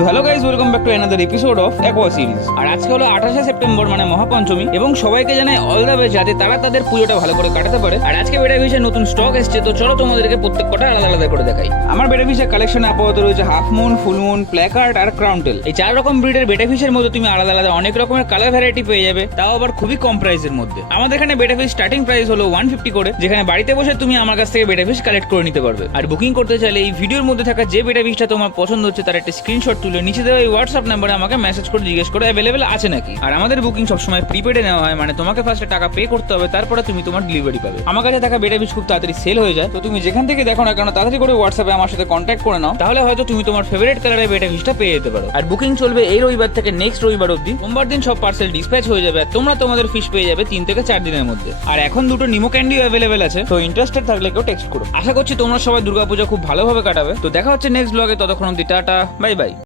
So hello guys, welcome back to another episode of aqua series. আর আজকে হলো 28শে September, মানে মহাপঞ্চমী, এবং সবাইকে জানাই অল দ্য বেস্ট যাতে তারা তাদের পুজোটা ভালো করে কাটাতে পারে। আর আজকে বেটা ফিশের নতুন স্টক এসেছে, তো চলো তোমাদেরকে প্রত্যেক কটা আলাদা আলাদা করে দেখাই। আমার বেটা ফিশের কালেকশনে আপাতত রয়েছে half moon, full moon, placard আর ক্রাউনটেল। এই 4 রকম ব্রিডের বেটা ফিশের মধ্যে তুমি আলাদা আলাদা অনেক রকমের কালার ভ্যারাইটি পেয়ে যাবে, তাও আবার খুবই কম প্রাইসের মধ্যে। আমাদের এখানে বেটা ফিশ স্টার্টিং প্রাইস হলো 150 করে, যেখানে বাড়িতে বসে তুমি আমার কাছ থেকে বেটা ফিশ কালেক্ট করে নিতে পারবে। আর বুকিং করতে চাইলে এই ভিডিওর মধ্যে থাকা যে বেটা ফিশটা তোমার পছন্দ হচ্ছে তার একটা স্ক্রিনশট তুলে নিচে দেওয়া এই হোয়াটসঅ্যাপ নাম্বারে আমাকে মেসেজ করে জিজ্ঞেস করে অ্যাভেলেবেল আছে নাকি। আর আমাদের বুকিং সবসময় প্রিপেডে নেওয়া হয়, মানে তোমাকে ফার্স্টে টাকা পে করতে হবে, তারপরে তুমি তোমার ডেলিভারি পাবে। আমার কাছে থাকা বেটা ফিশ খুব তাড়াতাড়ি সেল হয়ে যায়, তো তুমি যেখান থেকে দেখো না কেন তাড়াতাড়ি করে হোয়াটসঅ্যাপে আমার সাথে কন্ট্যাক্ট করে নাও, তাহলে হয়তো তুমি তোমার ফেভারিট কালারের বেটা ফিশটা পেয়ে যেতে পারো। আর বুকিং চলবে এই রবিবার থেকে নেক্সট রবিবার অবধি। সোমবার দিন সব পার্সেল ডিসপ্যাচ হয়ে যাবে, আর তোমরা তোমাদের ফিশ পেয়ে যাবে 3 থেকে 4 দিনের মধ্যে। আর এখন দুটো নিমো ক্যান্ডিও অ্যাভেলেবেল আছে, তো ইন্টারেস্টেড থাকলে কেউ টেক্সট করো। আশা করছি তোমরা সবাই দুর্গাপূজা খুব ভালোভাবে কাটাবে। তো দেখা হচ্ছে নেক্সট ব্লগে, ততক্ষণ অবধি টাটা, বাই বাই।